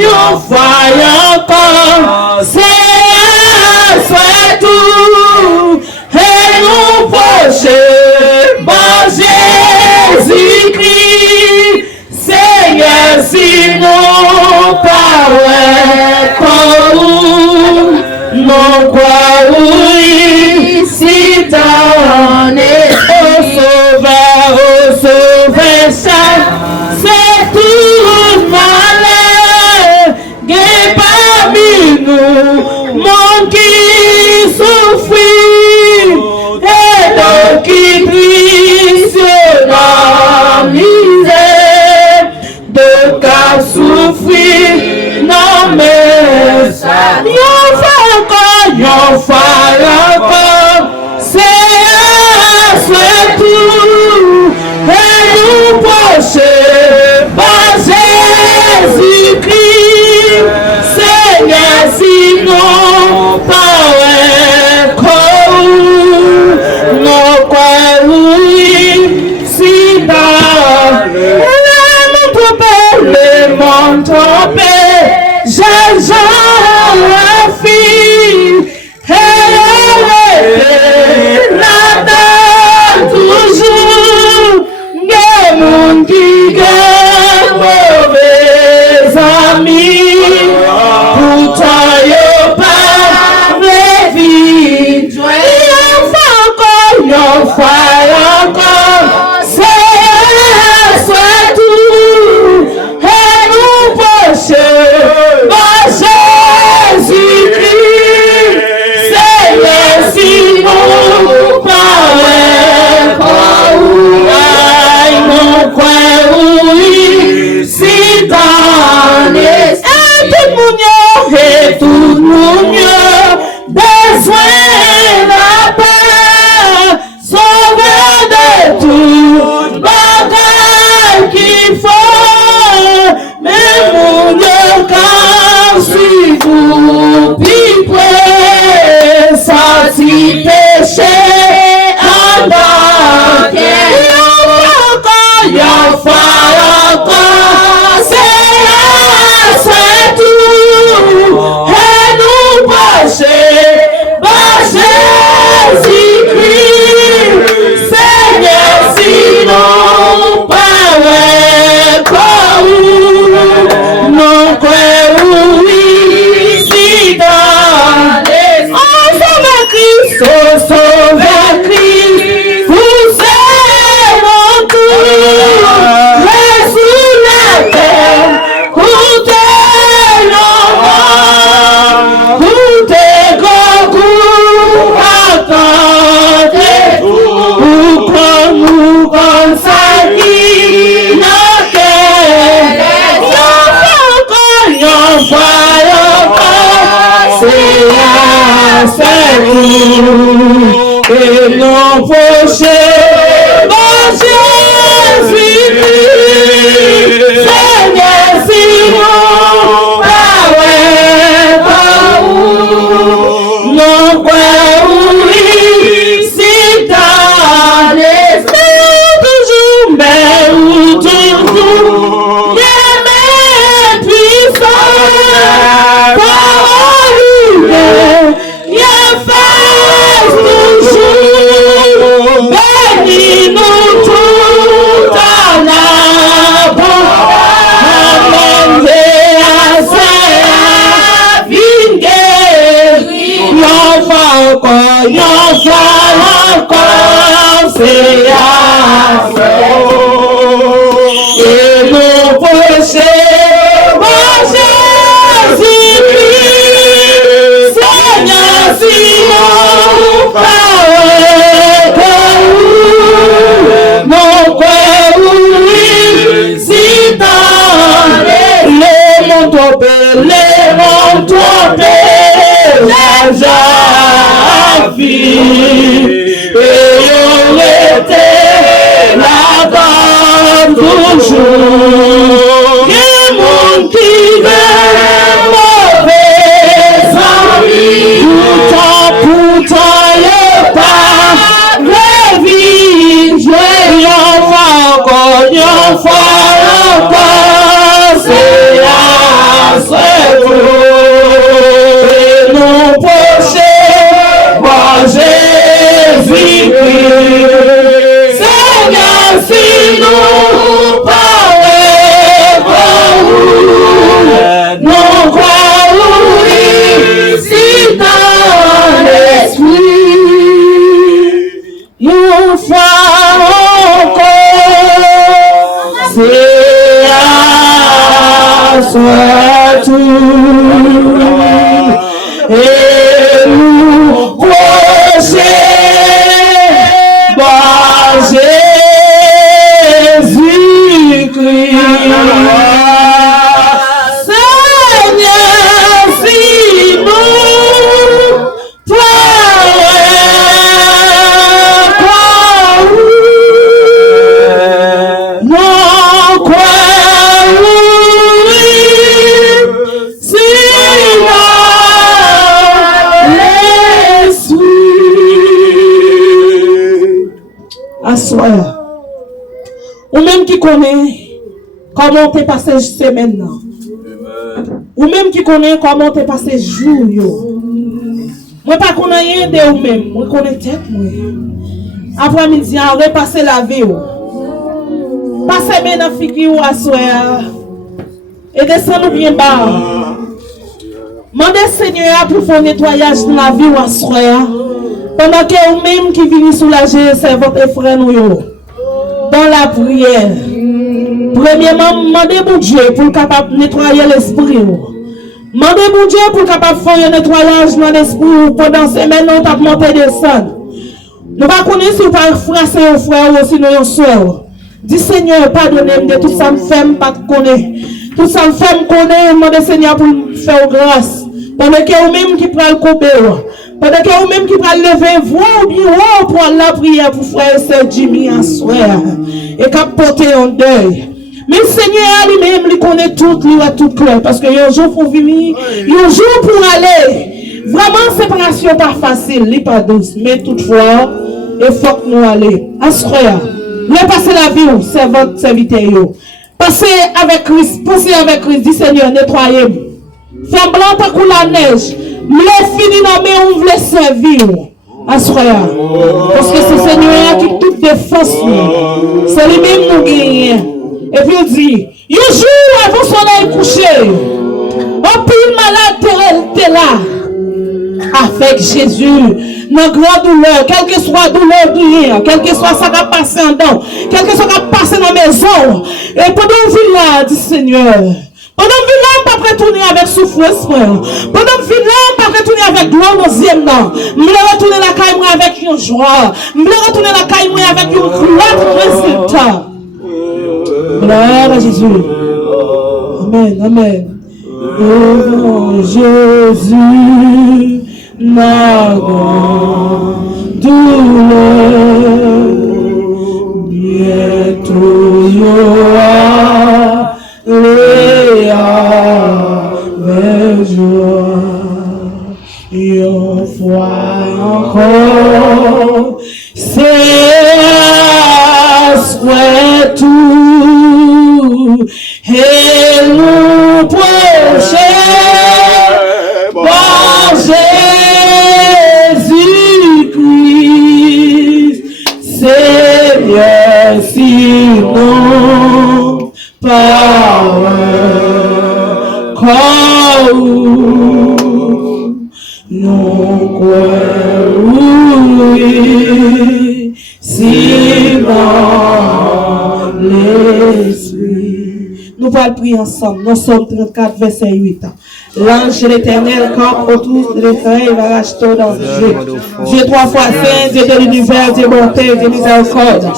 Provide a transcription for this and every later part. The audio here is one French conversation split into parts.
yon fois encore, c'est soit tout, et nous prochain, bon Jésus-Christ, Seigneur, si nous parlons, non quoi oui, si t'en es au sauveur, c'est tout malheur, gué parmi nous, mon qui souffrit, et donc qui triste dans misère, de cas souffrir, non mais ça, y'en fait encore, c'est tout, et nous prochain, par Jésus-Christ, Seigneur, sinon, par non, quoi, oui, si dans le monde trompé, j'ai la fille, elle là-dedans toujours, des monde qui gagne mauvais amis, pourtant y'a pas de vie, y'a encore, c'est tout, et nous prochain, par Jésus-Christ, Seigneur, si nous parlons, non quoi oui, si dans les et tout le monde besoin la paix, sauver de tout bagage qu'il faut, mais mon quand si vous vivez, sans si péché en bas, il y a encore, c'est tout, et nous passer, par Jésus-Christ, Seigneur, sinon, pas non, oui, si dans les Christ, sauver Christ, vous êtes mon tour, mais sous la terre, goûtez l'homme, goûtez Goku, attendez, ou comme nous comme ça qui n'a qu'elle, y'en voit c'est nous, et non prochain, bon Jésus-Christ, Seigneur, si nous parlons, non quoi oui, si dans les toujours, mais ou toujours, mais puissant, toujours, bénis-nous tout en abondance, amène à sa vie, y'en va encore, c'est à et nos prochains, mon Jésus-Christ, Seigneur, si on parle, mon cœur, oui, si dans les mondes tombés, la vie, et on était là-bas toujours, et mon qui veut mauvais amis, pourtant, y'a pas de vie, y'en fois encore, c'est à soit tout. Et nous procher par Jésus-Christ. Seigneur, si nous assoir. Ou même qui connaît comment t'es passé semaine là. Ou même qui connaît comment t'es passé jour yo. Moi pas connais rien de ou même, moi connais tête moi. Après-midi, on repasser la vie ou. Passez bien dans figure assoir. Et descendre bien bas. Mandez Seigneur pour faire nettoyage dans la vie ou assoir. Pendant que vous-même qui venez soulager votre frère nous dans la prière. Premièrement, demandez mon Dieu pour capable nettoyer l'esprit. Demandez mon Dieu pour capable faire un nettoyage dans l'esprit pendant ces semaines nous t'a monté descendre. Nous pas connaître si vous pas frasser au frère ou sinon un soeur. Dis Seigneur, pardonnez-moi de tout ça me fait pas connaître. Tout ça me fait me connaître, demandez Seigneur pour faire grâce. Pendant que vous-même qui prend le cobé. Pendant que vous-même qui prend lever voix ou bien pour la prière pour frère et sœur Jimmy à soir et qu'à porter en deuil. Mais le Seigneur lui-même lui connaît tout, lui a tout clair parce que un jour pour venir, un jour pour aller. Vraiment séparation pas facile, n'est pas douce, mais toutefois il faut que nous aller. À soir, laissez passer la vie, c'est votre serviteur. Passez avec Christ, dis Seigneur, nettoyez-moi. Femme blanc par la neige. Me fini dans mes on voulait servir. Assoya. Parce que c'est Seigneur qui toute défense. C'est lui-même nous gagne. Et puis il dit, un jour avant son soleil couché, un pile malade t'es là. Avec Jésus, nos grandes douleurs, quelle que soit la douleur de rien, quel que soit ça qui a passé en dedans, quel que soit ça qui a passé dans la maison, et pendant que là, dit Seigneur, pendant que là, pas retourner avec souffrance, frère. Pendant que là, pas retourner avec gloire aux yeux, non. Je vais retourner la caille avec une joie. Je vais retourner la caille avec une gloire de résultat. Gloire à Jésus. Amen, amen. Oh Jésus, ma grande douleur, bientôt y aura avec joie, une fois encore, c'est soit tout, et nous prochains par Jésus-Christ, Seigneur, sinon, power, non oui, si dans l'esprit. Nous allons prier ensemble. Nous sommes 34, verset 8. L'ange de l'Éternel campe autour de l'effet et va racheter dans Dieu. Dieu trois fois saint, Dieu de l'univers, Dieu bonté, Dieu miséricorde.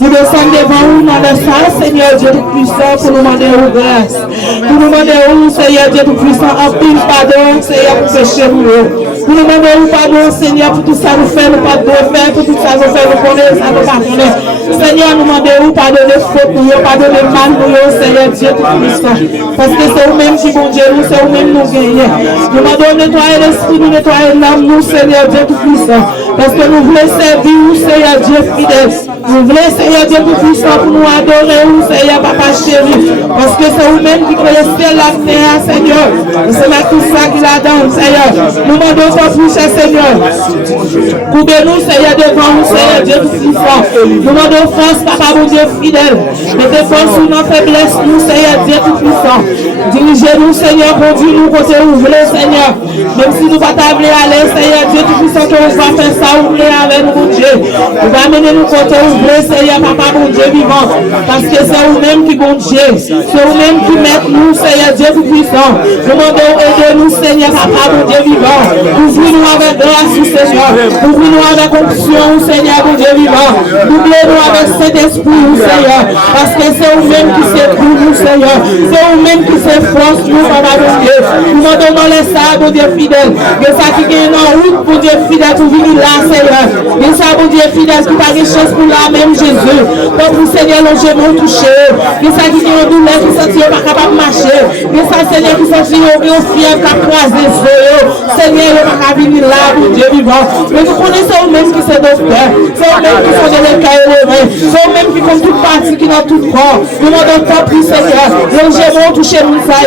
Nous descendons devant vous, dans le sang, Seigneur Dieu tout-puissant, pour nous demander grâce. Pour nous demander Seigneur Dieu tout-puissant, en pile pardon, Seigneur, pour pécher nous. Pour nous demander pardon, Seigneur, pour tout ça nous fait, nous pas de faire, pour tout ça nous fait, nous connaître, ça nous pardonner. Seigneur, nous demandons pardonner faute, nous pardonner mal, nous, Seigneur Dieu tout-puissant. Parce que c'est vous-même qui bon Dieu, nous, c'est vous-même nous gagner. Nous demandons nettoyer l'esprit, nous nettoyer l'âme, nous, Seigneur Dieu tout-puissant. Parce que nous voulons servir, nous, Seigneur Dieu fidèle. Nous voulons, Seigneur Dieu tout-puissant, pour nous adorer, nous, Seigneur Papa chéri. Parce que c'est vous-même qui créez le ciel, la terre, Seigneur. C'est là tout ça qui la donne, Seigneur. Nous demandons ton bouche, Seigneur. Coupez-nous, Seigneur, devant nous, Seigneur Dieu tout-puissant. Nous demandons force, Papa, mon Dieu fidèle. Mettez force sur nos faiblesses, nous, Seigneur Dieu tout-puissant. Dirigez-nous, Seigneur, conduis-nous, côté ouvrez, Seigneur. Même si nous ne pas t'appeler à l'aise, Seigneur, Dieu Tout-Puissant, que nous va faire ça, ouvrez avec nous, mon Dieu. Vous va amener nous côté ouvrez, Seigneur, Papa, mon Dieu vivant. Parce que c'est vous-même qui, bon Dieu, c'est vous-même qui mettez nous, Seigneur, Dieu Tout-Puissant. Nous demandons, aidez-nous, Seigneur, Papa, mon Dieu vivant. Ouvrez-nous avec grâce, Seigneur. Ouvrez-nous avec onction, Seigneur, mon Dieu vivant. Doublez-nous avec cet esprit, Seigneur. Parce que c'est vous-même qui s'est pour nous, Seigneur. C'est vous-même qui s'est force, nous, Papa, mon Dieu. Nous demandons dans les sables, mon Dieu fidèle. Que ça qui est en route, mon Dieu fidèle, pour venir là, Seigneur. Que ça, mon Dieu fidèle, qui n'a pas de chance pour là, même Jésus. Donc, vous, Seigneur, longement touché. Que ça qui est en douleur, qui sentit pas capable de marcher. Que ça, Seigneur, qui sentit au fièvre, qui a croisé, Seigneur, il va venir là, mon Dieu vivant. Mais nous connaissons vous-même qui c'est docteur. C'est vous-même qui sont dans les cas élevés. C'est vous-même qui font toute partie, qui dans tout corps. Nous demandons pas plus, Seigneur. Longement touché nous, ça,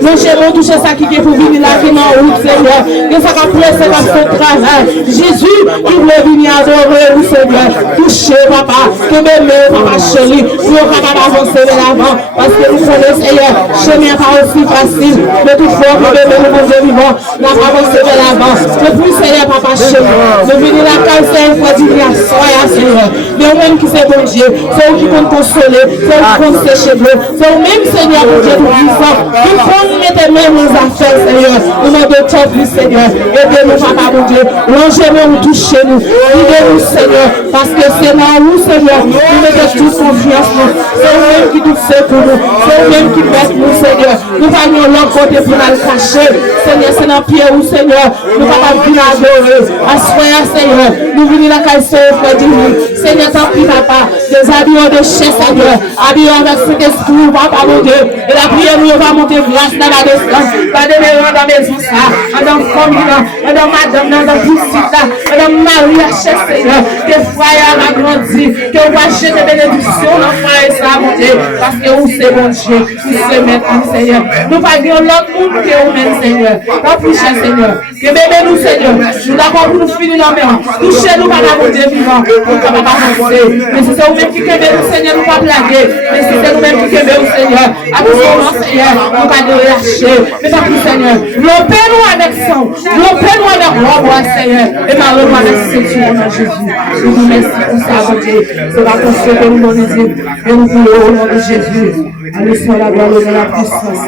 longement touché ça qui est pour venir là, qui est en route, Seigneur. Que ça va presser dans son travail. Jésus, qui veut venir adorer vous, Seigneur. Touchez, papa. Que même, papa chéri, nous sommes capables d'avancer de l'avant. Parce que nous connaissons, Seigneur, chemin pas aussi facile. Mais toutefois, que même, mon Dieu vivant, nous avons avancé de l'avant. Depuis, Seigneur, papa chéri, nous venons la caille, Seigneur, pour dire la soie, Seigneur. Mais vous-même qui c'est bon Dieu, c'est vous qui compte consoler, c'est vous qui compte sécher bleu, c'est vous-même, Seigneur, mon Dieu, tout puissant, qui faut nous mettre même nos affaires, Seigneur. Nous demandons tout plus, Seigneur. Aidez-nous, papa, mon Dieu. Longez-nous, touchez-nous. Guidez-nous, Seigneur, parce que c'est dans vous, Seigneur, nous mettons toute confiance. C'est vous-même qui nous fait pour nous. C'est vous-même qui met nous, Seigneur. Nous parlons l'autre côté pour nous cacher. Seigneur, c'est dans pied où, Seigneur, nous ne pouvons pas venir adorer. Assoyez, Seigneur. Nous venons la caille, Seigneur, tant pis, papa. Des habillons de chair, Seigneur. Habillons avec cet esprit, papa, mon Dieu. Et la prière, nous va monter grâce dans la descente. Pas de maison dans la maison, ça. Dans la famille, dans madame, dans la petite, dans Marie, la chef, Seigneur. Que frère a grandi. Que vous achetez des bénédictions dans frère, ça, mon Dieu. Parce que vous, c'est bon Dieu. Vous, c'est maintenant, Seigneur. Nous pas dire l'autre monde que vous-même, Seigneur. Pas plus cher, Seigneur. Que bébé nous, Seigneur. Nous d'accord pour nous finir dans la main. Touchez-nous par la Dieu vivant. Pour que papa avancer. Mais si c'est vous-même qui aimez nous, Seigneur, nous pas blaguer. Mais si c'est nous-même qui aimez nous, Seigneur. À tout moment, Seigneur, nous pas de relâcher. Mais pas plus, Seigneur. Lopez-nous avec sang. Lopez-nous avec robe, Seigneur. Et malheureusement avec ceinture dans Jésus. Je vous remercie pour ça, mon Dieu. C'est la conscience que nous donnons. Et nous voulons au nom de Jésus. Allez, soit la gloire et la puissance.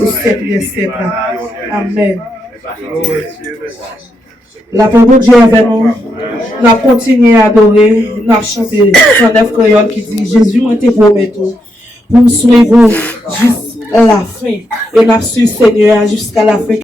Au siècle des siècles. Amen. La paix de Dieu avec nous. Nous avons continué à adorer. Nous avons chanté 109 créoles qui dit Jésus m'a été promis tout pour me suivre jusqu'à la fin. Et nous avons su Seigneur jusqu'à la fin.